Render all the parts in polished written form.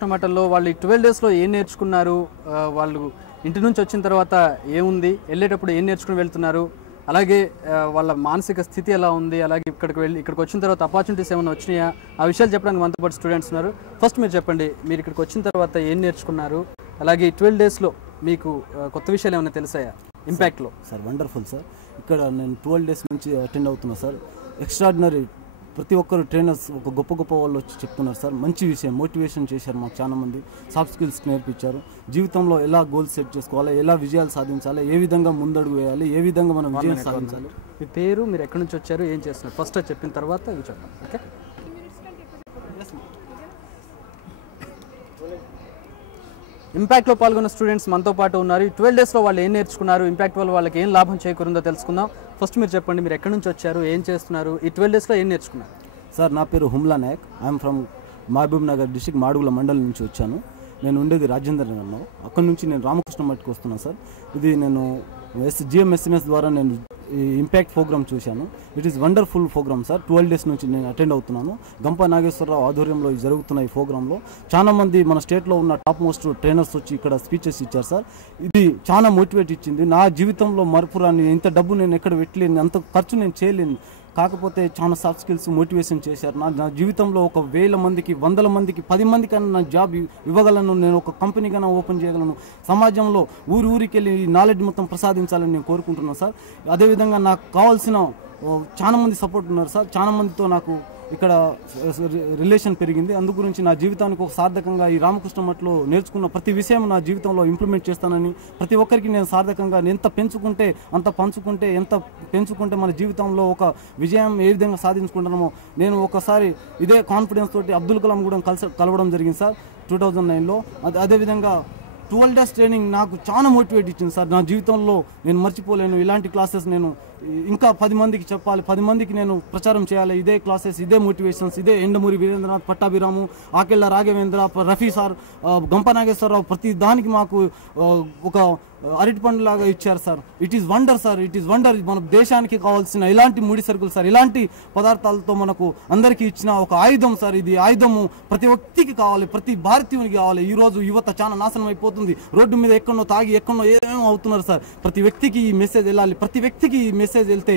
రామకృష్ణ మఠంలో వాళ్ళు 12 డేస్లో ఏం నేర్చుకున్నారు, వాళ్ళు ఇంటి నుంచి వచ్చిన తర్వాత ఏముంది, వెళ్ళేటప్పుడు ఏం నేర్చుకుని వెళ్తున్నారు, అలాగే వాళ్ళ మానసిక స్థితి ఎలా ఉంది, అలాగే ఇక్కడికి వచ్చిన తర్వాత అపార్చునిటీస్ ఏమైనా వచ్చినాయా, ఆ విషయాలు చెప్పడానికి మనతో పాటు స్టూడెంట్స్ ఉన్నారు. ఫస్ట్ మీరు చెప్పండి, మీరు ఇక్కడికి వచ్చిన తర్వాత ఏం నేర్చుకున్నారు, అలాగే 12 డేస్లో మీకు కొత్త విషయాలు ఏమైనా తెలిసాయా ఇంపాక్ట్లో? Sir wonderful sir. ఇక్కడ నేను 12 డేస్ నుంచి అటెండ్ అవుతున్నా సార్. ఎక్స్ట్రాడినరీ, ప్రతి ఒక్కరు ట్రైనర్స్ ఒక గొప్ప గొప్ప వాళ్ళు వచ్చి చెప్తున్నారు సార్. మంచి విషయం, మోటివేషన్ చేశారు మాకు చాలా మంది, సాఫ్ట్ స్కిల్స్ నేర్పించారు. జీవితంలో ఎలా గోల్స్ సెట్ చేసుకోవాలి, ఎలా విజయాలు సాధించాలి, ఏ విధంగా ముందడుగు వేయాలి, ఏ విధంగా మనం విజయం సాధించాలి. మీ పేరు, మీరు ఎక్కడి నుంచి వచ్చారు, ఏం చేస్తున్నారు, ఫస్ట్ చెప్పిన తర్వాత ఇవి చెప్పండి. ఓకే, ఇంపాక్ట్లో పాల్గొన్న స్టూడెంట్స్ మనతో పాటు ఉన్నారు. 12 డేస్లో వాళ్ళు ఏం నేర్చుకున్నారు, ఇంపాక్ట్ వల్ల వాళ్ళకి ఏం లాభం చేకూరిందో తెలుసుకుందాం. ఫస్ట్ మీరు చెప్పండి, మీరు ఎక్కడి నుంచి వచ్చారు, ఏం చేస్తున్నారు, ఈ 12 డేస్లో ఏం నేర్చుకున్నారు? సార్ నా పేరు Humla Nayak. I'm from Mahabubnagar district, Madugula మండలం నుంచి వచ్చాను. నేను ఉండేది రాజేంద్ర నగర్లో. అక్కడ నుంచి నేను రామకృష్ణ మఠకి వస్తున్నాను సార్. ఇది నేను GMSMS ద్వారా నేను ఈ ఇంపాక్ట్ ప్రోగ్రామ్ చూశాను. It is wonderful programme sir. 12 days నుంచి నేను అటెండ్ అవుతున్నాను. గంప నాగేశ్వరరావు ఆధ్వర్యంలో జరుగుతున్న ఈ ప్రోగ్రాంలో చాలా మంది మన స్టేట్లో ఉన్న టాప్ మోస్ట్ ట్రైనర్స్ వచ్చి ఇక్కడ స్పీచెస్ ఇచ్చారు సార్. ఇది చాలా మోటివేట్ ఇచ్చింది. నా జీవితంలో మరపురాని, ఇంత డబ్బు నేను ఎక్కడ పెట్టలేను, అంత ఖర్చు నేను చేయలేను, కాకపోతే చాలా సాఫ్ట్ స్కిల్స్ మోటివేషన్ చేశారు. నా జీవితంలో 1000 మందికి, 100 మందికి, 10 మందికన్నా నా జాబ్ ఇవ్వగలను, నేను ఒక కంపెనీ కన్నా ఓపెన్ చేయగలను, సమాజంలో ఊరికి వెళ్ళి ఈ నాలెడ్జ్ మొత్తం ప్రసాదించాలని నేను కోరుకుంటున్నాను సార్. అదేవిధంగా నాకు కావాల్సిన చాలా మంది సపోర్ట్ ఉన్నారు సార్. చాలా మందితో నాకు ఇక్కడ రిలేషన్ పెరిగింది. అందు గురించి నా జీవితానికి ఒక సార్థకంగా ఈ రామకృష్ణ మఠంలో నేర్చుకున్న ప్రతి విషయం నా జీవితంలో ఇంప్లిమెంట్ చేస్తానని, ప్రతి ఒక్కరికి నేను సార్థకంగా ఎంత పెంచుకుంటే అంత పంచుకుంటే, ఎంత పెంచుకుంటే మన జీవితంలో ఒక విజయం ఏ విధంగా సాధించుకుంటున్నామో, నేను ఒకసారి ఇదే కాన్ఫిడెన్స్ తోటి అబ్దుల్ కలాం కూడా కలవడం జరిగింది సార్ 2009లో. అదేవిధంగా 12 డేస్ ట్రైనింగ్ నాకు చాలా మోటివేట్ ఇచ్చింది సార్. నా జీవితంలో నేను మర్చిపోలేను. ఇలాంటి క్లాసెస్ నేను ఇంకా 10 మందికి చెప్పాలి, 10 మందికి నేను ప్రచారం చేయాలి. ఇదే క్లాసెస్, ఇదే మోటివేషన్స్, ఇదే ఎండమూరి వీరేంద్రనాథ్, పట్టాభిరాము, ఆకెళ్ళ రాఘవేంద్ర, రఫీ సార్, గంప నాగేశ్వరరావు, ప్రతి దానికి మాకు ఒక అరటి పండు లాగా ఇచ్చారు sir. It is wonder sir, it is wonder. మన దేశానికి కావాల్సిన ఇలాంటి ముడి సరుకులు సార్, ఇలాంటి పదార్థాలతో మనకు అందరికీ ఇచ్చిన ఒక ఆయుధం సార్. ఇది ఆయుధము ప్రతి వ్యక్తికి కావాలి, ప్రతి భారతీయునికి కావాలి. ఈ రోజు యువత చాలా నాశనం అయిపోతుంది. రోడ్డు మీద ఎక్కడో తాగి ఎక్కడో ఏమేమో అవుతున్నారు సార్. ప్రతి వ్యక్తికి ఈ మెసేజ్ వెళ్ళాలి. ప్రతి వ్యక్తికి ఈ మెసేజ్ వెళ్తే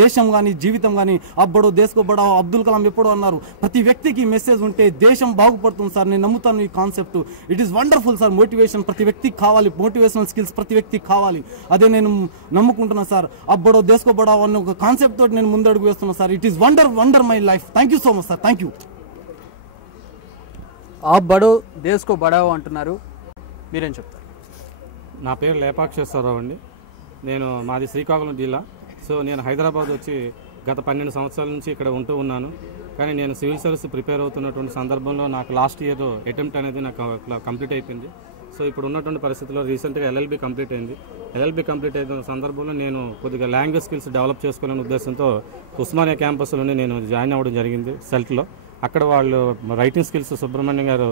దేశం కానీ, జీవితం కానీ, అబ్బడో దేశకో బడావో, అబ్దుల్ కలాం ఎప్పుడో అన్నారు. ప్రతి వ్యక్తికి ఈ మెసేజ్ ఉంటే దేశం బాగుపడుతుంది సార్. నేను నమ్ముతాను ఈ concept. It is wonderful sir. Motivation ప్రతి వ్యక్తికి కావాలి, మోటివేషన్ స్కిల్స్ ప్రతి వ్యక్తికి కావాలి. అదే నేను నమ్ముకుంటున్నాను సార్. అబ్బడో దేశకో బడావో అన్న ఒక కాన్సెప్ట్ తోటి నేను ముందడుగు వేస్తున్నాను sir. It is wonder my life. Thank you so much sir. Thank you. అబ్బడో దేశకో బడావో అంటున్నారు, మీరేం చెప్తారు? నా పేరు లేపాక్షేశ్వరరావు అండి. మాది శ్రీకాకుళం జిల్లా. సో నేను హైదరాబాద్ వచ్చి గత 12 సంవత్సరాల నుంచి ఇక్కడ ఉంటూ ఉన్నాను. కానీ నేను సివిల్ సర్వీస్ ప్రిపేర్ అవుతున్నటువంటి సందర్భంలో నాకు లాస్ట్ ఇయర్ అటెంప్ట్ అనేది నాకు కంప్లీట్ అయిపోయింది. సో ఇప్పుడు ఉన్నటువంటి పరిస్థితుల్లో రీసెంట్గా LLB కంప్లీట్ అయింది. LLB కంప్లీట్ అయిన సందర్భంలో నేను కొద్దిగా లాంగ్వేజ్ స్కిల్స్ డెవలప్ చేసుకోవాలనే ఉద్దేశంతో ఉస్మానియా క్యాంపస్లోనే నేను జాయిన్ అవ్వడం జరిగింది సెల్ట్లో. అక్కడ వాళ్ళు రైటింగ్ స్కిల్స్ సుబ్రహ్మణ్యం గారు,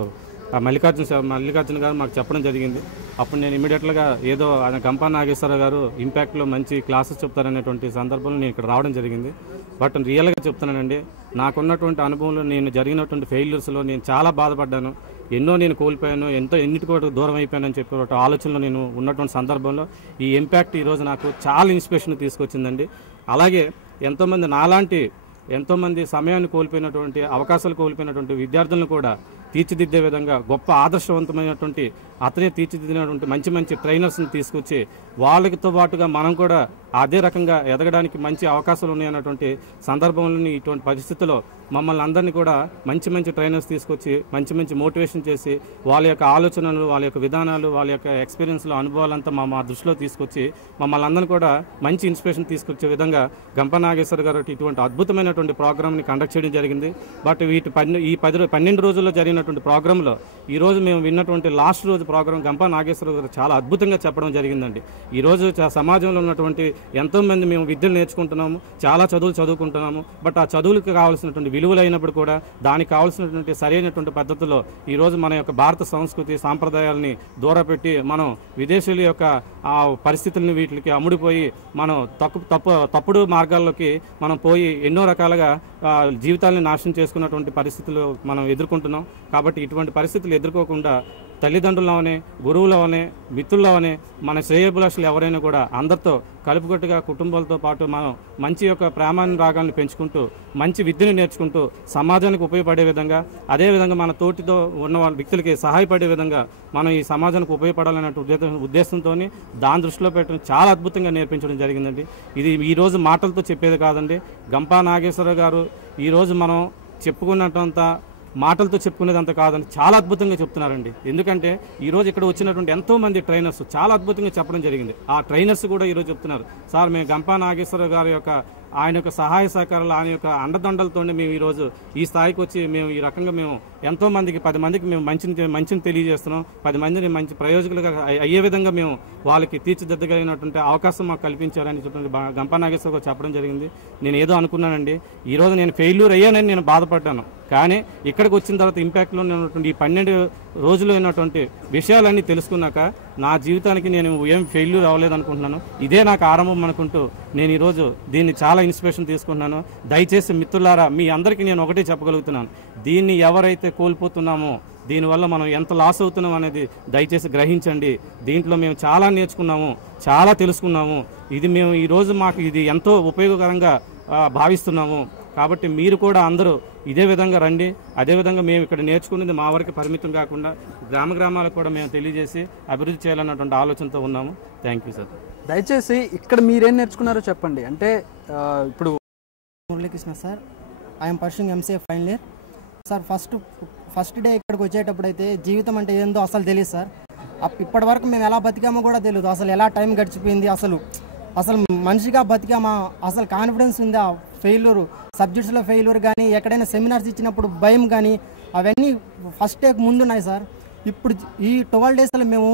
మల్లికార్జున గారు మాకు చెప్పడం జరిగింది. అప్పుడు నేను ఇమీడియట్గా ఏదో ఆయన గంప నాగేశ్వరరావు గారు ఇంపాక్ట్లో మంచి క్లాసెస్ చెప్తారనేటువంటి సందర్భంలో నేను ఇక్కడ రావడం జరిగింది. బట్ రియల్గా చెప్తున్నానండి, నాకున్నటువంటి అనుభవంలో నేను జరిగినటువంటి ఫెయిల్యూర్స్లో నేను చాలా బాధపడ్డాను. ఎన్నో నేను కోల్పోయాను, ఎన్నిటికో దూరం అయిపోయానని చెప్పి ఒక ఆలోచనలో నేను ఉన్నటువంటి సందర్భంలో ఈ ఇంపాక్ట్ ఈరోజు నాకు చాలా ఇన్స్పిరేషన్ తీసుకొచ్చిందండి. అలాగే ఎంతోమంది సమయాన్ని కోల్పోయినటువంటి, అవకాశాలు కోల్పోయినటువంటి విద్యార్థులను కూడా తీర్చిదిద్దే విధంగా గొప్ప ఆదర్శవంతమైనటువంటి, అతనే తీర్చిదిద్దినటువంటి మంచి ట్రైనర్స్ని తీసుకొచ్చి వాళ్ళతో పాటుగా మనం కూడా అదే రకంగా ఎదగడానికి మంచి అవకాశాలు ఉన్నాయన్నటువంటి సందర్భంలోని ఇటువంటి పరిస్థితుల్లో మమ్మల్ని అందరినీ కూడా మంచి ట్రైనర్స్ తీసుకొచ్చి మంచి మోటివేషన్ చేసి వాళ్ళ యొక్క ఆలోచనలు, వాళ్ళ యొక్క విధానాలు, వాళ్ళ యొక్క ఎక్స్పీరియన్స్లు, అనుభవాలంతా మా దృష్టిలో తీసుకొచ్చి మమ్మల్ని అందరినీ కూడా మంచి ఇన్స్పిరేషన్ తీసుకొచ్చే విధంగా గంప నాగేశ్వర గారు ఇటువంటి అద్భుతమైనటువంటి ప్రోగ్రామ్ని కండక్ట్ చేయడం జరిగింది. బట్ ఈ 12 రోజుల్లో జరిగినటువంటి ప్రోగ్రాంలో ఈరోజు మేము విన్నటువంటి లాస్ట్ రోజు ప్రోగ్రాం గంప నాగేశ్వర గారు చాలా అద్భుతంగా చెప్పడం జరిగిందండి. ఈరోజు సమాజంలో ఉన్నటువంటి ఎంతోమంది మేము విద్యలు నేర్చుకుంటున్నాము, చాలా చదువులు చదువుకుంటున్నాము. బట్ ఆ చదువులకు కావాల్సినటువంటి విలువలు అయినప్పుడు కూడా దానికి కావాల్సినటువంటి సరైనటువంటి పద్ధతిలో ఈరోజు మన యొక్క భారత సంస్కృతి సాంప్రదాయాలని దూరపెట్టి మనం విదేశీయుల యొక్క ఆ పరిస్థితులను వీటికి అమ్ముడిపోయి మనం తప్పుడు మార్గాల్లోకి మనం పోయి ఎన్నో రకాలుగా జీవితాలని నాశనం చేసుకున్నటువంటి పరిస్థితులు మనం ఎదుర్కొంటున్నాం. కాబట్టి ఇటువంటి పరిస్థితులు ఎదుర్కోకుండా తల్లిదండ్రులవనే, గురువులవనే, మిత్రులవనే, మన శ్రేయోభిలాషులు ఎవరైనా కూడా అందరితో కలుపుకట్టుగా కుటుంబాలతో పాటు మనం మంచి యొక్క ప్రేమానురాగాలను పెంచుకుంటూ మంచి విద్యను నేర్చుకుంటూ సమాజానికి ఉపయోగపడే విధంగా, అదేవిధంగా మన తోటితో ఉన్న వాళ్ళ వ్యక్తులకి సహాయపడే విధంగా మనం ఈ సమాజానికి ఉపయోగపడాలనే ఉద్దేశంతో దాని దృష్టిలో పెట్టడం చాలా అద్భుతంగా నేర్పించడం జరిగిందండి. ఇది ఈరోజు మాటలతో చెప్పేది కాదండి. గంపా నాగేశ్వరరావు గారు ఈరోజు మనం చెప్పుకున్నట్టంత మాటలతో చెప్పుకునేదంత కాదని చాలా అద్భుతంగా చెప్తున్నారండి. ఎందుకంటే ఈరోజు ఇక్కడ వచ్చినటువంటి ఎంతోమంది ట్రైనర్స్ చాలా అద్భుతంగా చెప్పడం జరిగింది. ఆ ట్రైనర్స్ కూడా ఈరోజు చెప్తున్నారు, సార్ మేము గంపా నాగేశ్వరరావు గారి యొక్క ఆయన యొక్క సహాయ సహకారాలు, ఆయన యొక్క అండదండలతోనే మేము ఈరోజు ఈ స్థాయికి వచ్చి మేము ఈ రకంగా మేము ఎంతోమందికి 10 మందికి మేము మంచిని తెలియజేస్తున్నాం. 10 మందిని మంచి ప్రయోజకులుగా అయ్యే విధంగా మేము వాళ్ళకి తీర్చిదిద్దగలిగినటువంటి అవకాశం మాకు కల్పించారని చెప్పి గంపా నాగేశ్వరరావు చెప్పడం జరిగింది. నేను ఏదో అనుకున్నానండి, ఈరోజు నేను ఫెయిల్యూర్ అయ్యానని నేను బాధపడ్డాను. కానీ ఇక్కడికి వచ్చిన తర్వాత ఇంపాక్ట్లో ఉన్నటువంటి ఈ 12 రోజులు అయినటువంటి విషయాలన్నీ తెలుసుకున్నాక నా జీవితానికి నేను ఏం ఫెయిల్యూర్ అవ్వలేదు అనుకుంటున్నాను. ఇదే నాకు ఆరంభం అనుకుంటూ నేను ఈరోజు దీన్ని చాలా ఇన్స్పిరేషన్ తీసుకుంటున్నాను. దయచేసి మిత్రులారా, మీ అందరికీ నేను ఒకటే చెప్పగలుగుతున్నాను, దీన్ని ఎవరైతే కోల్పోతున్నామో దీనివల్ల మనం ఎంత లాస్ అవుతున్నాం అనేది దయచేసి గ్రహించండి. దీంట్లో మేము చాలా నేర్చుకున్నాము, చాలా తెలుసుకున్నాము. ఇది మేము ఈరోజు మాకు ఇది ఎంతో ఉపయోగకరంగా భావిస్తున్నాము. కాబట్టి మీరు కూడా అందరూ ఇదే విధంగా రండి. అదేవిధంగా మేము ఇక్కడ నేర్చుకునేది మా వరకు పరిమితం కాకుండా గ్రామాలకు కూడా మేము తెలియజేసి అభివృద్ధి చేయాలన్నటువంటి ఆలోచనతో ఉన్నాము. Thank you sir. దయచేసి ఇక్కడ మీరేం నేర్చుకున్నారో చెప్పండి. అంటే ఇప్పుడు Muralikrishna sir, I'm pursuing MCA final year sir. First day ఇక్కడికి వచ్చేటప్పుడైతే జీవితం అంటే ఏందో అసలు తెలియదు సార్. ఇప్పటి వరకు మేము ఎలా బతికామో కూడా తెలియదు. అసలు ఎలా టైం గడిచిపోయింది, అసలు మనిషిగా బతికామా, అసలు కాన్ఫిడెన్స్ ఉందా, ఫెయిల్యూర్ సబ్జెక్ట్స్లో ఫెయిల్యూర్ కానీ, ఎక్కడైనా సెమినార్స్ ఇచ్చినప్పుడు భయం కానీ, అవన్నీ ఫస్ట్ డేకి ముందు ఉన్నాయి సార్. ఇప్పుడు ఈ 12 డేస్లో మేము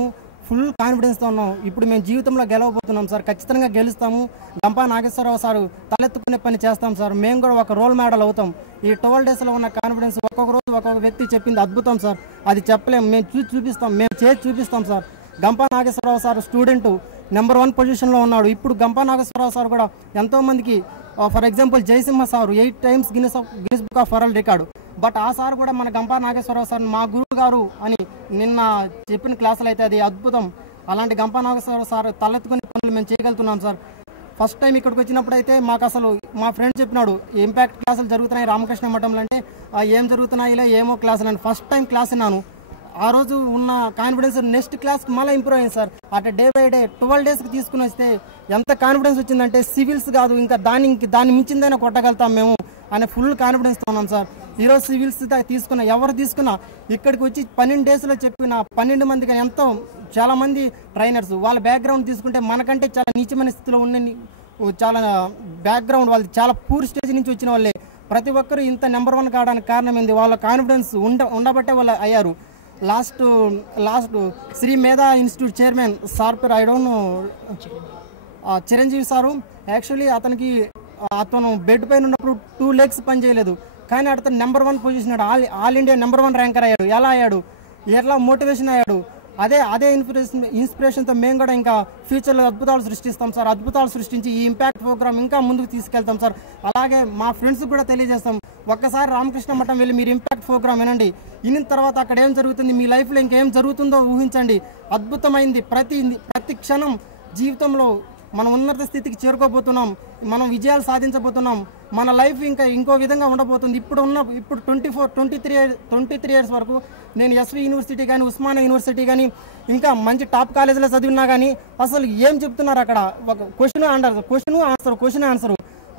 ఫుల్ కాన్ఫిడెన్స్తో ఉన్నాం. ఇప్పుడు మేము జీవితంలో గెలవబోతున్నాం సార్. ఖచ్చితంగా గెలుస్తాము. గంపా నాగేశ్వరరావు సార్ తలెత్తుకునే పని చేస్తాం సార్. మేము కూడా ఒక రోల్ మోడల్ అవుతాం. ఈ 12 డేస్లో ఉన్న కాన్ఫిడెన్స్ ఒక్కొక్క రోజు ఒక్కొక్క వ్యక్తి చెప్పింది అద్భుతం సార్. అది చెప్పలేము, మేము చూపిస్తాం, మేము చేసి చూపిస్తాం sir. Gampa Nageswara Rao sir student number 1 పొజిషన్లో ఉన్నాడు. ఇప్పుడు గంపా నాగేశ్వరరావు సార్ కూడా ఎంతోమందికి, for example Jayasimha sir 8 times Guinness book of world record. But ఆ సార్ కూడా మన గంపా నాగేశ్వరరావు సార్ మా గురువు గారు అని నిన్న చెప్పిన క్లాసులు అయితే అది అద్భుతం. అలాంటి గంపా నాగేశ్వరరావు సార్ తలెత్తుకునే పనులు మేము చేయగలుగుతున్నాం సార్. ఫస్ట్ టైం ఇక్కడికి వచ్చినప్పుడు అయితే మాకు అసలు మా ఫ్రెండ్ చెప్పినాడు, ఇంపాక్ట్ క్లాసులు జరుగుతున్నాయి రామకృష్ణ మఠంలో. అంటే ఏం జరుగుతున్నాయిలే ఏమో క్లాసులు అని ఫస్ట్ టైం క్లాస్ విన్నాను. ఆ రోజు ఉన్న కాన్ఫిడెన్స్ నెక్స్ట్ క్లాస్కి మళ్ళీ ఇంప్రూవ్ అయింది సార్. అట్లా డే బై డే 12 డేస్కి తీసుకుని వస్తే ఎంత కాన్ఫిడెన్స్ వచ్చిందంటే సివిల్స్ కాదు ఇంకా దాన్ని మించిందైనా కొట్టగలుగుతాం మేము అనే ఫుల్ కాన్ఫిడెన్స్తో ఉన్నాం సార్. ఈరోజు సివిల్స్ ఎవరు తీసుకున్నా ఇక్కడికి వచ్చి 12 డేస్లో చెప్పిన 12 మంది కానీ ఎంతో చాలామంది ట్రైనర్స్ వాళ్ళ బ్యాక్గ్రౌండ్ తీసుకుంటే మనకంటే చాలా నీచమైన స్థితిలో ఉన్న చాలా బ్యాక్గ్రౌండ్ వాళ్ళది చాలా పూర్ స్టేజ్ నుంచి వచ్చిన వాళ్ళే. ప్రతి ఒక్కరు ఇంత నెంబర్ 1 కావడానికి కారణం ఏంది, వాళ్ళ కాన్ఫిడెన్స్ ఉండబట్టే వాళ్ళు అయ్యారు. లాస్ట్ శ్రీ మేధా ఇన్స్టిట్యూట్ చైర్మన్ సార్ పేరు I don't know, Chiranjeevi sir. Actually అతను బెడ్ పైన ఉన్నప్పుడు 2 legs పని చేయలేదు, కానీ అతను నెంబర్ 1 పొజిషన్ అయ్యాడు. ఆల్ ఇండియా నెంబర్ 1 ర్యాంకర్ అయ్యాడు. ఎలా అయ్యాడు, ఎట్లా మోటివేషన్ అయ్యాడు. అదే ఇన్స్పిరేషన్తో మేము కూడా ఇంకా ఫ్యూచర్లో అద్భుతాలు సృష్టిస్తాం సార్. అద్భుతాలు సృష్టించి ఈ ఇంపాక్ట్ ప్రోగ్రామ్ ఇంకా ముందుకు తీసుకెళ్తాం సార్. అలాగే మా ఫ్రెండ్స్కి కూడా తెలియజేస్తాం, ఒక్కసారి రామకృష్ణ మఠం వెళ్ళి మీరు ఇంపాక్ట్ ప్రోగ్రామ్ వినండి. వినిన తర్వాత అక్కడ ఏం జరుగుతుంది, మీ లైఫ్లో ఇంకేం జరుగుతుందో ఊహించండి. అద్భుతమైంది. ప్రతి క్షణం జీవితంలో మనం ఉన్నత స్థితికి చేరుకోబోతున్నాం, మనం విజయాలు సాధించబోతున్నాం. మన లైఫ్ ఇంకో విధంగా ఉండబోతుంది. ఇప్పుడు 23 ఇయర్స్ వరకు నేను ఎస్వి యూనివర్సిటీ కానీ, ఉస్మానియా యూనివర్సిటీ కానీ, ఇంకా మంచి టాప్ కాలేజీలో చదివినా కానీ అసలు ఏం చెప్తున్నారు అక్కడ, ఒక క్వశ్చన్ ఆన్సర్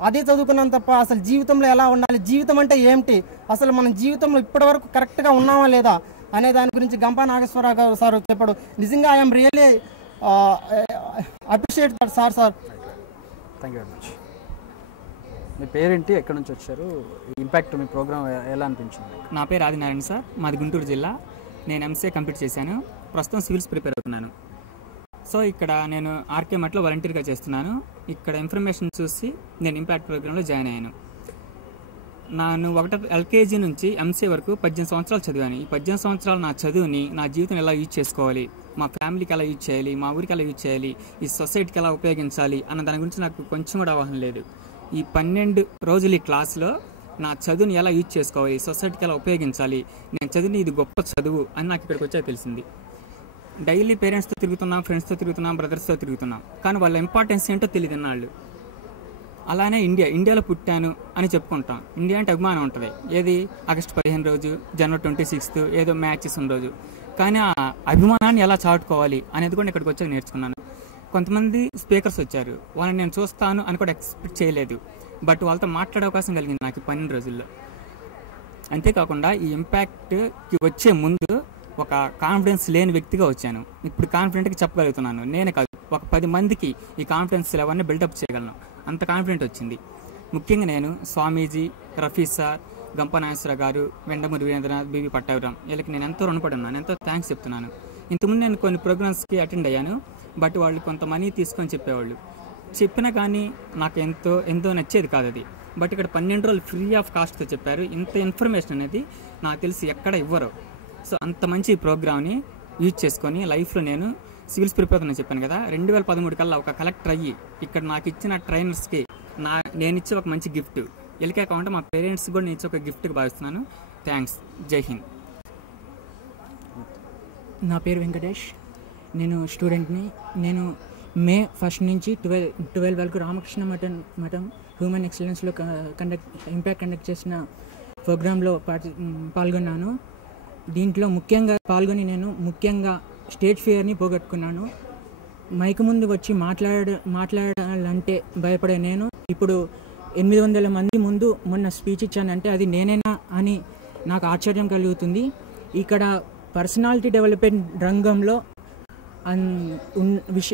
అదే చదువుకున్నాం తప్ప అసలు జీవితంలో ఎలా ఉండాలి, జీవితం అంటే ఏమిటి, అసలు మనం జీవితంలో ఇప్పటి వరకు కరెక్ట్గా ఉన్నామా లేదా అనే దాని గురించి గంపా నాగేశ్వరరావు గారు సార్ చెప్పాడు. నిజంగా I'm really appreciate that sir. Thank you very much. మీ పేరేంటి, ఎక్కడి నుంచి వచ్చారు, ఇంపాక్ట్ మీ ప్రోగ్రామ్ ఎలా అనిపించింది? నా పేరు ఆదినారాయణ సార్, మాది గుంటూరు జిల్లా. నేను ఎంసీఏ కంప్లీట్ చేశాను, ప్రస్తుతం సివిల్స్ ప్రిపేర్ అవుతున్నాను. సో ఇక్కడ నేను ఆర్కే మఠంలో వాలంటీర్గా చేస్తున్నాను. ఇక్కడ ఇన్ఫర్మేషన్ చూసి నేను ఇంపాక్ట్ ప్రోగ్రాంలో జాయిన్ అయ్యాను. నేను ఎల్కేజీ నుంచి ఎంసీఏ వరకు 18 సంవత్సరాలు చదివాను. ఈ 18 సంవత్సరాలు నా చదువుని నా జీవితం ఎలా యూజ్ చేసుకోవాలి, మా ఫ్యామిలీకి ఎలా యూజ్ చేయాలి, మా ఊరికి ఎలా యూజ్ చేయాలి, ఈ సొసైటీకి ఎలా ఉపయోగించాలి అన్న దాని గురించి నాకు కొంచెం కూడా అవగాహన లేదు. ఈ 12 రోజులు ఈ క్లాస్లో నా చదువుని ఎలా యూజ్ చేసుకోవాలి, సొసైటీకి ఎలా ఉపయోగించాలి, నేను చదివిన ఇది గొప్ప చదువు అని నాకు ఇక్కడికి వచ్చాక తెలిసింది. డైలీ పేరెంట్స్తో తిరుగుతున్నాం, ఫ్రెండ్స్తో తిరుగుతున్నాం, బ్రదర్స్తో తిరుగుతున్నాం, కానీ వాళ్ళ ఇంపార్టెన్స్ ఏంటో తెలియదు అన్నాళ్ళు. అలానే ఇండియాలో పుట్టాను అని చెప్పుకుంటాం. ఇండియా అంటే అభిమానం ఉంటుంది. ఏది ఆగస్టు 15 రోజు, జనవరి 26 ఏదో మ్యాచెస్ ఉన్న రోజు. కానీ ఆ అభిమానాన్ని ఎలా చాటుకోవాలి అనేది కూడా ఇక్కడికి వచ్చాక నేర్చుకున్నాను. కొంతమంది స్పీకర్స్ వచ్చారు, వాళ్ళని నేను చూస్తాను అని కూడా ఎక్స్పెక్ట్ చేయలేదు. బట్ వాళ్ళతో మాట్లాడే అవకాశం కలిగింది నాకు 12 రోజుల్లో. అంతేకాకుండా ఈ ఇంపాక్ట్కి వచ్చే ముందు ఒక కాన్ఫిడెన్స్ లేని వ్యక్తిగా వచ్చాను. ఇప్పుడు కాన్ఫిడెంట్గా చెప్పగలుగుతున్నాను. నేనే కాదు, ఒక 10 మందికి ఈ కాన్ఫిడెన్స్ లెవెల్ని బిల్డప్ చేయగలను. అంత కాన్ఫిడెంట్ వచ్చింది. ముఖ్యంగా నేను స్వామీజీ, రఫీ సార్, గంపనాగేశ్వర గారు, వెండమూరి వీరేంద్రనాథ్, బీవీ పట్టాభిరామ్ వీళ్ళకి నేను ఎంతో రుణపడి ఉన్నాను. ఎంతో థ్యాంక్స్ చెప్తున్నాను. ఇంతకుముందు నేను కొన్ని ప్రోగ్రామ్స్కి అటెండ్ అయ్యాను. బట్ వాళ్ళు కొంత మనీ తీసుకొని చెప్పేవాళ్ళు. చెప్పినా కానీ నాకు ఎంతో నచ్చేది కాదు అది. బట్ ఇక్కడ 12 రోజులు ఫ్రీ ఆఫ్ కాస్ట్తో చెప్పారు. ఇంత ఇన్ఫర్మేషన్ అనేది నాకు తెలిసి ఎక్కడ ఇవ్వరు. సో అంత మంచి ప్రోగ్రామ్ని యూజ్ చేసుకొని లైఫ్లో నేను సివిల్స్ ప్రిపేర్ అవుతుందని చెప్పాను కదా, 2013 కల్లా ఒక కలెక్టర్ అయ్యి ఇక్కడ నాకు ఇచ్చిన ట్రైనర్స్కి నేను ఇచ్చే ఒక మంచి గిఫ్ట్. ఎలికే కాకుండా మా పేరెంట్స్ కూడా నేను ఇచ్చే ఒక గిఫ్ట్గా భావిస్తున్నాను. థ్యాంక్స్. జై హింద్. నా పేరు వెంకటేష్. నేను స్టూడెంట్ని. నేను మే 1 నుంచి 12 వరకు రామకృష్ణ మఠం హ్యూమన్ ఎక్సలెన్స్లో ఇంపాక్ట్ కండక్ట్ చేసిన ప్రోగ్రాంలో పాల్గొన్నాను. దీంట్లో ముఖ్యంగా పాల్గొని నేను స్టేజ్ ఫియర్ని పోగొట్టుకున్నాను. మైక్ ముందు వచ్చి మాట్లాడాలంటే భయపడే నేను ఇప్పుడు 800 మంది ముందు మొన్న స్పీచ్ ఇచ్చానంటే అది నేనేనా అని నాకు ఆశ్చర్యం కలుగుతుంది. ఇక్కడ పర్సనాలిటీ డెవలప్మెంట్ రంగంలో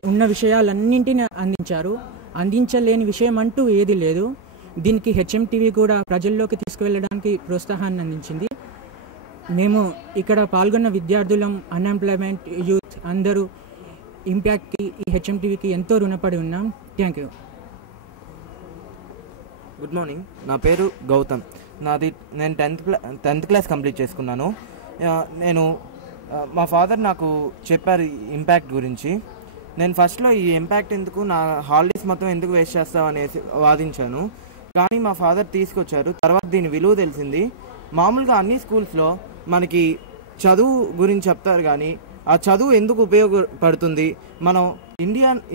ఉన్న విషయాలన్నింటినీ అందించారు. అందించలేని విషయం అంటూ ఏది లేదు. దీనికి హెచ్ఎంటీవీ కూడా ప్రజల్లోకి తీసుకువెళ్ళడానికి ప్రోత్సాహాన్ని అందించింది. మేము ఇక్కడ పాల్గొన్న విద్యార్థులం, అన్ఎంప్లాయ్మెంట్ యూత్ అందరూ ఇంపాక్ట్కి, ఈ హెచ్ఎంటీవీకి ఎంతో రుణపడి ఉన్నాం. Thank you. Good morning. నా పేరు గౌతమ్. నేను 10th క్లాస్ కంప్లీట్ చేసుకున్నాను. మా ఫాదర్ నాకు చెప్పారు ఇంపాక్ట్ గురించి. నేను ఫస్ట్లో ఈ ఇంపాక్ట్ ఎందుకు, నా హాలిడేస్ మొత్తం ఎందుకు వేస్ట్ చేస్తావు అనేసి వాదించాను. కానీ మా ఫాదర్ తీసుకొచ్చారు. తర్వాత దీని విలువ తెలిసింది. మామూలుగా అన్ని స్కూల్స్లో మనకి చదువు గురించి చెప్తారు, కానీ ఆ చదువు ఎందుకు ఉపయోగపడుతుంది, మనం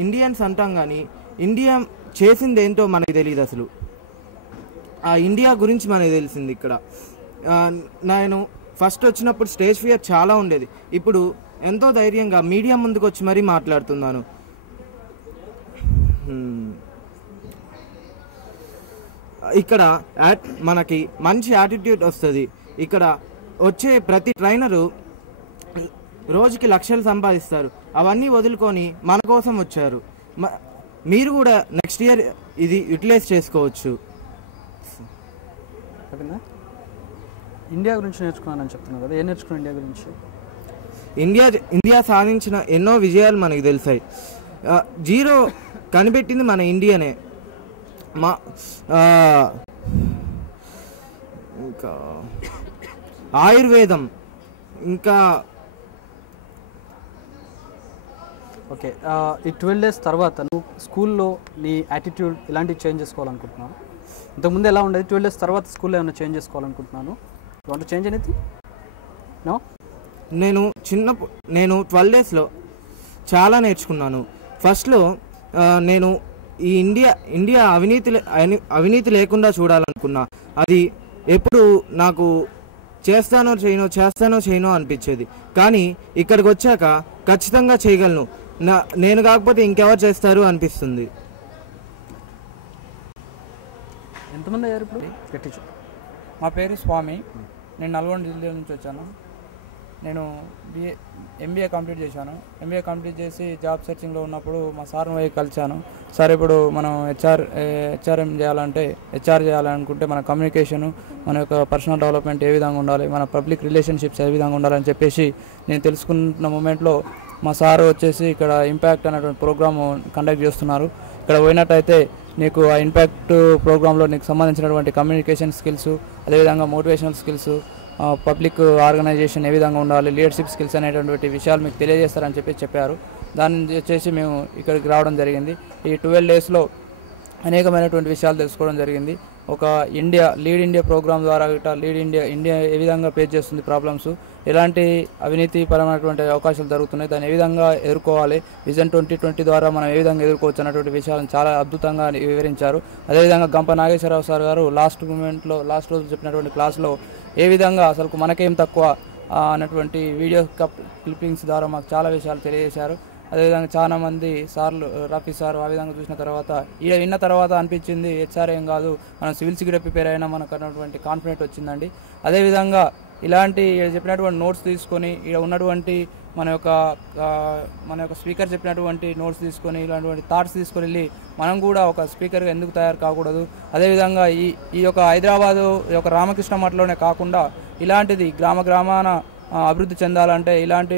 ఇండియన్స్ అంటాం కానీ ఇండియా చేసింది ఏంటో మనకి తెలియదు. అసలు ఆ ఇండియా గురించి మనకి తెలిసింది ఇక్కడ. నేను ఫస్ట్ వచ్చినప్పుడు స్టేజ్ ఫియర్ చాలా ఉండేది. ఇప్పుడు ఎంతో ధైర్యంగా మీడియా ముందుకు వచ్చి మరీ మాట్లాడుతున్నాను. ఇక్కడ మనకి మంచి యాటిట్యూడ్ వస్తుంది. ఇక్కడ వచ్చే ప్రతి ట్రైనరు రోజుకి లక్షలు సంపాదిస్తారు. అవన్నీ వదులుకొని మన కోసం వచ్చారు. మీరు కూడా నెక్స్ట్ ఇయర్ ఇది యూటిలైజ్ చేసుకోవచ్చు. ఇండియా గురించి నేర్చుకున్నానని చెప్తున్నాను కదా, ఏం నేర్చుకున్నాను ఇండియా గురించి? ఇండియా సాధించిన ఎన్నో విజయాలు మనకి తెలిసాయి. జీరో కనిపెట్టింది మన ఇండియానే. ఇంకా ఆయుర్వేదం, ఇంకా ఓకే. ఈ 12 days తర్వాత నువ్వు స్కూల్లో నీ యాటిట్యూడ్ ఇలాంటివి చేంజ్ చేసుకోవాలనుకుంటున్నాను. ఇంతకుముందు ఎలా ఉండేది, 12 days తర్వాత స్కూల్లో ఏమైనా చేంజ్ చేసుకోవాలనుకుంటున్నాను. Want to change anything? No. నేను 12 daysలో చాలా నేర్చుకున్నాను. ఫస్ట్లో నేను ఈ ఇండియా అవినీతి లేకుండా చూడాలనుకున్నా. అది ఎప్పుడు నాకు చేస్తానో చేయనో అనిపించేది. కానీ ఇక్కడికి వచ్చాక ఖచ్చితంగా చేయగలను, నేను కాకపోతే ఇంకెవరు చేస్తారు అనిపిస్తుంది. ఎంతమంది అయ్యారు ఇప్పుడు? గట్టించు. మా పేరు స్వామి. నేను నల్గొండ జిల్లా నుంచి వచ్చాను. నేను ఎంబీఏ కంప్లీట్ చేశాను. ఎంబీఏ కంప్లీట్ చేసి జాబ్ సెర్చింగ్లో ఉన్నప్పుడు మా సార్ని పోయి కలిశాను. సార్, ఇప్పుడు మనం హెచ్ఆర్ఎం చేయాలనుకుంటే మన కమ్యూనికేషను, మన యొక్క పర్సనల్ డెవలప్మెంట్ ఏ విధంగా ఉండాలి, మన పబ్లిక్ రిలేషన్షిప్స్ ఏ విధంగా ఉండాలని చెప్పేసి నేను తెలుసుకున్న మూమెంట్లో మా సార్ వచ్చేసి ఇక్కడ ఇంపాక్ట్ అనేటువంటి ప్రోగ్రాము కండక్ట్ చేస్తున్నారు. ఇక్కడ పోయినట్టయితే నీకు ఆ ఇంపాక్ట్ ప్రోగ్రాంలో నీకు సంబంధించినటువంటి కమ్యూనికేషన్ స్కిల్స్, అదేవిధంగా మోటివేషనల్ స్కిల్స్, పబ్లిక్ ఆర్గనైజేషన్ ఏ విధంగా ఉండాలి, లీడర్షిప్ స్కిల్స్ అనేటువంటి విషయాలు మీకు తెలియజేస్తారని చెప్పారు. దాన్ని వచ్చేసి మేము ఇక్కడికి రావడం జరిగింది. ఈ 12 daysలో అనేకమైనటువంటి విషయాలు తెలుసుకోవడం జరిగింది. ఒక లీడ్ ఇండియా ప్రోగ్రామ్ ద్వారా గిట్ట ఇండియా ఏ విధంగా ఫేస్ చేస్తుంది ప్రాబ్లమ్స్, ఎలాంటి అవినీతి పరమైనటువంటి అవకాశాలు జరుగుతున్నాయి, దాన్ని ఏ విధంగా ఎదుర్కోవాలి, విజన్ 2020 ద్వారా మనం ఏ విధంగా ఎదుర్కోవచ్చు అన్నటువంటి విషయాలను చాలా అద్భుతంగా వివరించారు. అదేవిధంగా గంప నాగేశ్వరరావు సార్ గారు లాస్ట్ రోజు చెప్పినటువంటి క్లాస్లో ఏ విధంగా అసలు మనకేం తక్కువ అన్నటువంటి వీడియో క్లిప్పింగ్స్ ద్వారా మాకు చాలా విషయాలు తెలియజేశారు. అదేవిధంగా చాలామంది సార్లు రఫీ సార్ ఆ విధంగా చూసిన తర్వాత విన్న తర్వాత అనిపించింది హెచ్ఆర్ ఏం కాదు, మనం సివిల్స్ కూడా ప్రిపేర్ అయినా మనకు అన్నటువంటి కాన్ఫిడెంట్ వచ్చిందండి. అదేవిధంగా ఇలాంటి చెప్పినటువంటి నోట్స్ తీసుకొని ఇక్కడ ఉన్నటువంటి మన యొక్క స్పీకర్ చెప్పినటువంటి నోట్స్ తీసుకొని ఇలాంటి థాట్స్ తీసుకొని వెళ్ళి మనం కూడా ఒక స్పీకర్గా ఎందుకు తయారు కాకూడదు. అదేవిధంగా ఈ యొక్క హైదరాబాదు ఈ యొక్క రామకృష్ణ మఠంలోనే కాకుండా ఇలాంటిది గ్రామాన అభివృద్ధి చెందాలంటే ఇలాంటి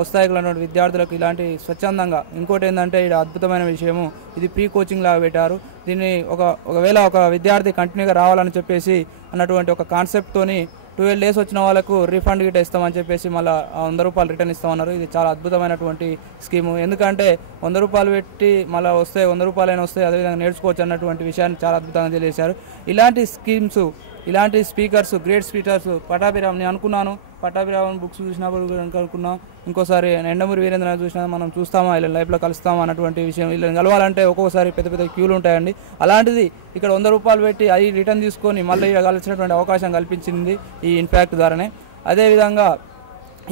ఔత్సాహికులైనటువంటి విద్యార్థులకు ఇలాంటి స్వచ్ఛందంగా ఇంకోటి ఏంటంటే ఇది అద్భుతమైన విషయము, ఇది ప్రీ కోచింగ్ లాగా పెట్టారు. దీన్ని ఒకవేళ ఒక విద్యార్థి కంటిన్యూగా రావాలని చెప్పేసి అన్నటువంటి ఒక కాన్సెప్ట్తోని 12 days వచ్చిన వాళ్ళకు రీఫండ్ గిట్ట ఇస్తామని చెప్పేసి మళ్ళీ 100 రూపాయలు రిటర్న్ ఇస్తామన్నారు. ఇది చాలా అద్భుతమైనటువంటి స్కీము, ఎందుకంటే 100 రూపాయలు పెట్టి మళ్ళీ వస్తే 100 రూపాయలైనా వస్తే అదేవిధంగా నేర్చుకోవచ్చు అన్నటువంటి విషయాన్ని చాలా అద్భుతంగా తెలియజేశారు. ఇలాంటి స్కీమ్స్, ఇలాంటి స్పీకర్స్, గ్రేట్ స్పీకర్స్ పటాభిరామ్ నేను అనుకున్నాను, పటాభిరామ్ బుక్స్ చూసినప్పుడు అనుకున్నాం, ఇంకోసారి ఎండమూరి వీరేంద్ర చూసినా మనం చూస్తామా వీళ్ళని లైఫ్లో కలుస్తామా అన్నటువంటి విషయం. వీళ్ళని కలవాలంటే ఒక్కొక్కసారి పెద్ద పెద్ద క్యూలు ఉంటాయండి. అలాంటిది ఇక్కడ 100 రూపాయలు పెట్టి అవి రిటర్న్ తీసుకొని మళ్ళీ ఇక్కడ కలిసినటువంటి అవకాశం కల్పించింది ఈ ఇన్ఫాక్ట్ ద్వారానే. అదేవిధంగా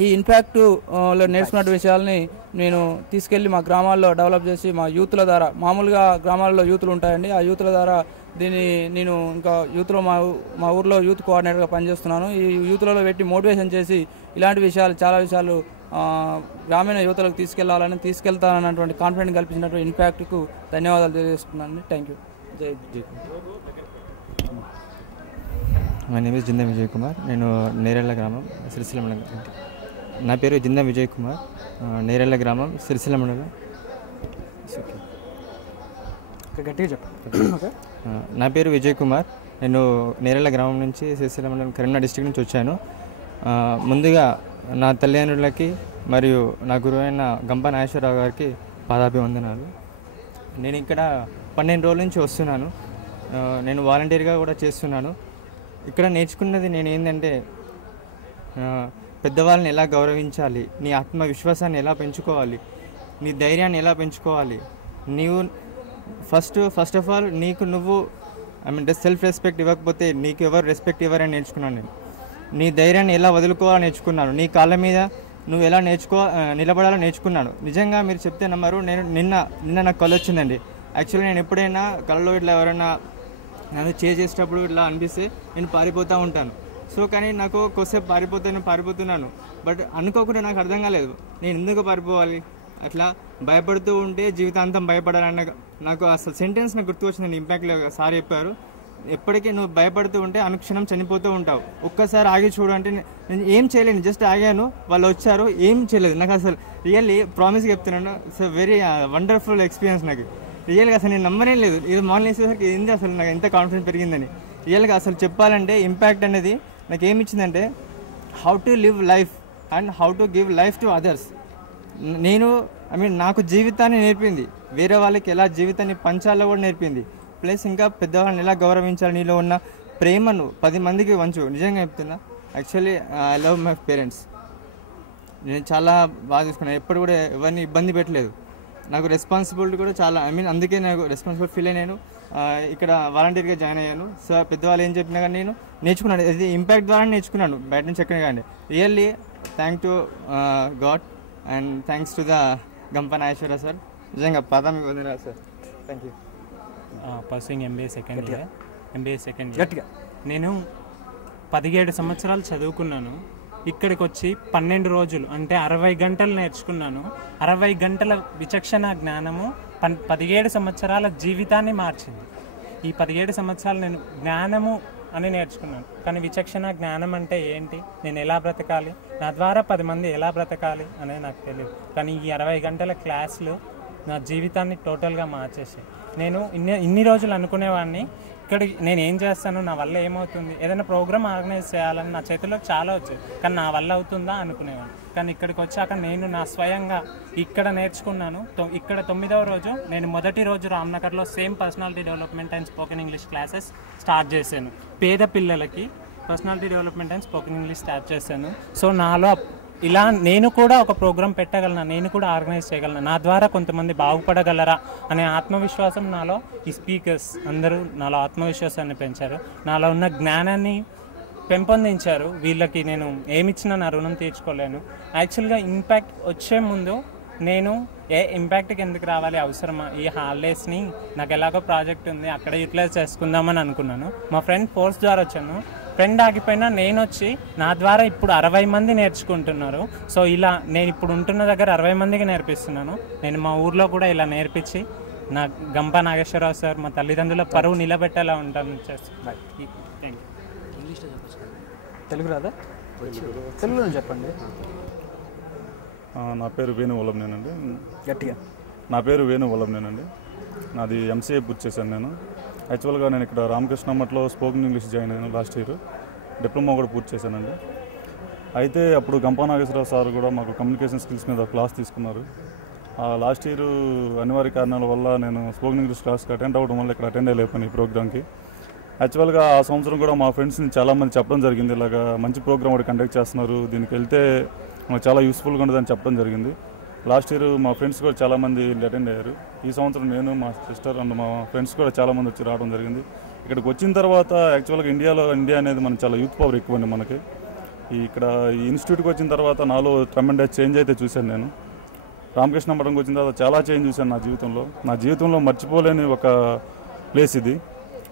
ఈ ఇన్ఫాక్ట్లో నేర్చుకున్న విషయాల్ని నేను తీసుకెళ్ళి మా గ్రామాల్లో డెవలప్ చేసి మా యూత్ల ద్వారా, మామూలుగా గ్రామాల్లో యూత్లు ఉంటాయండి, ఆ యూత్ల ద్వారా దీన్ని నేను ఇంకా యూత్లో మా ఊర్లో యూత్ కోఆర్డినేటర్గా పనిచేస్తున్నాను. ఈ యూత్లలో పెట్టి మోటివేషన్ చేసి ఇలాంటి విషయాలు చాలా విషయాలు గ్రామీణ యువతలకు తీసుకెళ్తానన్నటువంటి కాన్ఫిడెంట్ కల్పించినటువంటి ఇన్ఫాక్ట్కు ధన్యవాదాలు తెలియజేస్తున్నాను. Thank you. జై జై. మై నేమ్ ఇస్ జిందా విజయ్ కుమార్. నేను నేరెళ్ళ గ్రామం సిరిసిల్ల మండలం. నా పేరు జిందా విజయ్ కుమార్, నేరెళ్ళ గ్రామం సిరిసిల్ల మండలం. గట్టిగా చెప్పండి. నా పేరు విజయ్ కుమార్. నేను నేరెళ్ళ గ్రామం నుంచి సిరిసిల్ల మండలం కరీంనగర్ డిస్ట్రిక్ట్ నుంచి వచ్చాను. ముందుగా నా తల్లిదండ్రులకి మరియు నా గురువైన గంప నాగేశ్వరరావు గారికి పాదాభివందనాలు. నేను ఇక్కడ 12 రోజుల నుంచి వస్తున్నాను. నేను వాలంటీర్గా కూడా చేస్తున్నాను. ఇక్కడ నేర్చుకున్నది నేను ఏంటంటే పెద్దవాళ్ళని ఎలా గౌరవించాలి, నీ ఆత్మవిశ్వాసాన్ని ఎలా పెంచుకోవాలి, నీ ధైర్యాన్ని ఎలా పెంచుకోవాలి, నీవు ఫస్ట్ ఆఫ్ ఆల్ నీకు నువ్వు సెల్ఫ్ రెస్పెక్ట్ ఇవ్వకపోతే నీకు ఎవరు రెస్పెక్ట్ ఇవ్వరని నేర్చుకున్నాను. నేను నీ ధైర్యాన్ని ఎలా వదులుకోవాలో నేర్చుకున్నాను. నీ కాళ్ళ మీద నువ్వు ఎలా నిలబడాలో నేర్చుకున్నాను. నిజంగా మీరు చెప్తే నమ్మరు, నేను నిన్న నాకు కళ వచ్చిందండి. యాక్చువల్లీ నేను ఎప్పుడైనా కళలో ఇట్లా ఎవరైనా నన్ను చేసేటప్పుడు ఇట్లా అనిపిస్తే నేను పారిపోతూ ఉంటాను. సో కానీ నాకు కొద్దిసేపు పారిపోతున్నాను, బట్ అనుకోకుండా నాకు అర్థం కాలేదు నేను ఎందుకు పారిపోవాలి, అట్లా భయపడుతూ ఉంటే జీవితాంతం భయపడాలన్న నాకు అసలు సెంటెన్స్ నాకు గుర్తు వచ్చింది. ఇంపాక్ట్లో సార్ చెప్పారు, ఎప్పటికీ నువ్వు భయపడుతూ ఉంటే అనుక్షణం చనిపోతూ ఉంటావు. ఒక్కసారి ఆగి చూడు అంటే నేను ఏం చేయలేను, జస్ట్ ఆగాను, వాళ్ళు వచ్చారు, ఏం చేయలేదు. నాకు అసలు రియల్లీ ప్రామిస్గా చెప్తున్నాను, ఇట్స్ వెరీ వండర్ఫుల్ ఎక్స్పీరియన్స్. నాకు రియల్గా అసలు నేను నమ్మనే లేదు. ఇది మార్నింగ్ వేసేసరికి ఏంది అసలు నాకు ఎంత కాన్ఫిడెన్స్ పెరిగిందని. రియల్గా అసలు చెప్పాలంటే ఇంపాక్ట్ అనేది నాకు ఏమి ఇచ్చిందంటే how to live life and how to give life to others. నాకు జీవితాన్ని నేర్పింది, వేరే వాళ్ళకి ఎలా జీవితాన్ని పంచాలో కూడా నేర్పింది. ప్లస్ ఇంకా పెద్దవాళ్ళని ఎలా గౌరవించాలి, నీలో ఉన్న ప్రేమను 10 మందికి వంచు. నిజంగా చెప్తున్నా, actually I love my parents. నేను చాలా బాగా చూసుకున్నాను, ఎప్పుడు కూడా ఎవరిని ఇబ్బంది పెట్టలేదు. నాకు రెస్పాన్సిబిలిటీ కూడా చాలా అందుకే నాకు రెస్పాన్సిబిలిటీ ఫీల్ అయ్యాను. ఇక్కడ వాలంటీర్గా జాయిన్ అయ్యాను. సో పెద్దవాళ్ళు ఏం చెప్పినా కానీ నేను నేర్చుకున్నాను. ఇది ఇంపాక్ట్ ద్వారా నేర్చుకున్నాను, బయట నుంచి ఎక్కడ కానీ. Really thank to God and thanks to the Gampa Nageswara Rao sir. నిజంగా పదం వదిలేరా sir. Thank you. Pursuing MBA second year. నేను 17 సంవత్సరాలు చదువుకున్నాను. ఇక్కడికి వచ్చి 12 రోజులు అంటే 60 గంటలు నేర్చుకున్నాను. 60 గంటల విచక్షణ జ్ఞానము 17 సంవత్సరాల జీవితాన్ని మార్చింది. ఈ 17 సంవత్సరాలు నేను జ్ఞానము అని నేర్చుకున్నాను, కానీ విచక్షణ జ్ఞానం అంటే ఏంటి, నేను ఎలా బ్రతకాలి, నా ద్వారా 10 మంది ఎలా బ్రతకాలి అనేది నాకు తెలియదు. కానీ ఈ 60 గంటల క్లాసులు నా జీవితాన్ని టోటల్గా మార్చేసాయి. నేను ఇన్ని రోజులు అనుకునేవాడిని ఇక్కడ నేను ఏం చేస్తాను, నా వల్ల ఏమవుతుంది, ఏదైనా ప్రోగ్రామ్ ఆర్గనైజ్ చేయాలని నా చేతిలో చాలా వచ్చాయి, కానీ నా వల్ల అవుతుందా అనుకునేవాడిని. కానీ ఇక్కడికి వచ్చాక నేను నా స్వయంగా ఇక్కడ నేర్చుకున్నాను. ఇక్కడ 9వ రోజు నేను మొదటి రోజు రామ్నగర్లో same personality development and spoken English classes start చేశాను. పేద పిల్లలకి personality development and spoken English start చేశాను. సో నాలో ఇలా నేను కూడా ఒక ప్రోగ్రాం పెట్టగలనా, నేను కూడా ఆర్గనైజ్ చేయగలనా, నా ద్వారా కొంతమంది బాగుపడగలరా అనే ఆత్మవిశ్వాసం నాలో ఈ స్పీకర్స్ అందరూ నాలో ఆత్మవిశ్వాసాన్ని పెంచారు, నాలో ఉన్న జ్ఞానాన్ని పెంపొందించారు. వీళ్ళకి నేను ఏమిచ్చినా నా రుణం తీర్చుకోలేను. యాక్చువల్గా ఇంపాక్ట్ వచ్చే ముందు నేను ఇంపాక్ట్కి ఎందుకు రావాలి, అవసరమా, ఈ హాలిడేస్ని నాకు ఎలాగో ప్రాజెక్ట్ ఉంది అక్కడ యూటిలైజ్ చేసుకుందామని అనుకున్నాను. మా ఫ్రెండ్ ఫోర్స్ ద్వారా వచ్చాను. ఫ్రెండ్ ఆగిపోయినా నేను వచ్చి నా ద్వారా ఇప్పుడు 60 మంది నేర్చుకుంటున్నారు. సో ఇలా నేను ఇప్పుడు ఉంటున్న దగ్గర 60 మందికి నేర్పిస్తున్నాను. నేను మా ఊర్లో కూడా ఇలా నేర్పించి నా గంప నాగేశ్వరరావు సార్ మా తల్లిదండ్రుల పరువు నిలబెట్టేలా ఉంటాను. తెలుగు రాదా? తెలుగులో చెప్పండి. నా పేరు వేణువల్లభనేనండి. గట్టిగా. నా పేరు వేణువల్లభనేనండి. నాది ఎంసీఏ పూర్తి చేశాను నేను. యాక్చువల్గా నేను ఇక్కడ రామకృష్ణ మఠంలో స్పోకెన్ ఇంగ్లీష్ జాయిన్ అయ్యాను లాస్ట్ ఇయర్. డిప్లొమా కూడా పూర్తి చేశానండి. అయితే అప్పుడు గంపా నాగేశ్వరరావు సార్ కూడా మాకు కమ్యూనికేషన్ స్కిల్స్ మీద క్లాస్ తీసుకున్నారు. లాస్ట్ ఇయర్ అనివార్య కారణాల వల్ల నేను స్పోకెన్ ఇంగ్లీష్ క్లాస్కి అటెండ్ అవ్వడం వల్ల ఇక్కడ అటెండ్ అయ్యలేకపోయాను ఈ ప్రోగ్రామ్కి. యాక్చువల్గా ఆ సంవత్సరం కూడా మా ఫ్రెండ్స్ని చాలామంది చెప్పడం జరిగింది, ఇలాగా మంచి ప్రోగ్రామ్ ఒకటి కండక్ట్ చేస్తున్నారు, దీనికి వెళ్తే మాకు చాలా యూస్ఫుల్గా ఉంటుందని చెప్పడం జరిగింది. లాస్ట్ ఇయర్ మా ఫ్రెండ్స్ కూడా చాలామంది అటెండ్ అయ్యారు. ఈ సంవత్సరం నేను, మా సిస్టర్ అండ్ మా ఫ్రెండ్స్ కూడా చాలామంది వచ్చి రావడం జరిగింది. ఇక్కడికి వచ్చిన తర్వాత యాక్చువల్గా ఇండియా అనేది మనకి చాలా యూత్ పవర్ ఎక్కువ అండి మనకి. ఇక్కడ ఈ ఇన్స్టిట్యూట్కి వచ్చిన తర్వాత నాలో ట్రెమెండస్ చేంజ్ అయితే చూశాను. నేను రామకృష్ణ మఠంకి వచ్చిన తర్వాత చాలా చేంజ్ చూశాను నా జీవితంలో మర్చిపోలేని ఒక ప్లేస్ ఇది.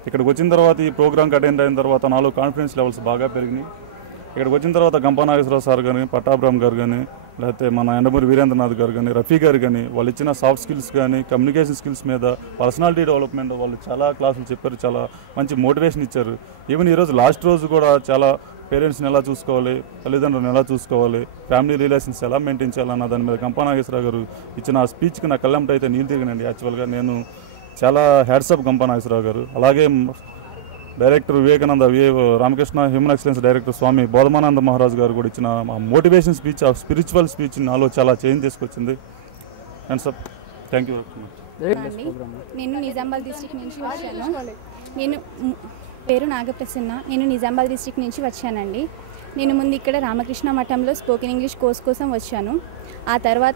ఇక్కడికి వచ్చిన తర్వాత ఈ ప్రోగ్రామ్కి అటెండ్ అయిన తర్వాత నాలో కాన్ఫిడెన్స్ లెవెల్స్ బాగా పెరిగినాయి. ఇక్కడికి వచ్చిన తర్వాత గంపా నాగేశ్వరరావు సార్ కానీ, పట్టాభిరామ్ గారు కానీ, లేకపోతే మన ఎండమూరి వీరేంద్రనాథ్ గారు కానీ, రఫీ గారు కానీ, వాళ్ళు ఇచ్చిన సాఫ్ట్ స్కిల్స్ కానీ, కమ్యూనికేషన్ స్కిల్స్ మీద, పర్సనాలిటీ డెవలప్మెంట్ వాళ్ళు చాలా క్లాసులు చెప్పారు, చాలా మంచి మోటివేషన్ ఇచ్చారు. ఈవెన్ ఈరోజు లాస్ట్ రోజు కూడా చాలా పేరెంట్స్ని ఎలా చూసుకోవాలి, తల్లిదండ్రులను ఎలా చూసుకోవాలి, ఫ్యామిలీ రిలేషన్స్ ఎలా మెయింటైన్ చేయాలన్న దాని మీద గంపా నాగేశ్వరరావు గారు ఇచ్చిన ఆ స్పీచ్కి నా కళ్ళంట అయితే నీళ్ళు తిరిగినండి. యాక్చువల్గా నేను చాలా హ్యాట్సప్ గంపా నాగేశ్వరరావు గారు. అలాగే director Vivekananda Ramakrishna human excellence director Swami Bodhamananda Maharaj గారు కూడా ఇచ్చిన మోటివేషన్ స్పీచ్, ఆ స్పిరిచువల్ స్పీచ్ నాలో చాలా చేంజ్ తీసుకొచ్చింది. And sir thank you very much. నేను నిజామాబాద్ డిస్ట్రిక్ట్ నుంచి వచ్చాను. నేను పేరు నాగప్రసన్న. నేను నిజామాబాద్ డిస్ట్రిక్ట్ నుంచి వచ్చానండి. నేను ముందు ఇక్కడ రామకృష్ణ మఠంలో స్పోకెన్ ఇంగ్లీష్ కోర్స్ కోసం వచ్చాను. ఆ తర్వాత